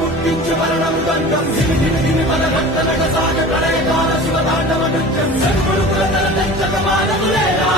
పుట్టించు మరణం గంగం హిమి మన భక్తనట సాగ ప్రళయకాల శివ తాండవ నృత్యం సన్ముడుకుల తల తెచ్చక మానవులేరా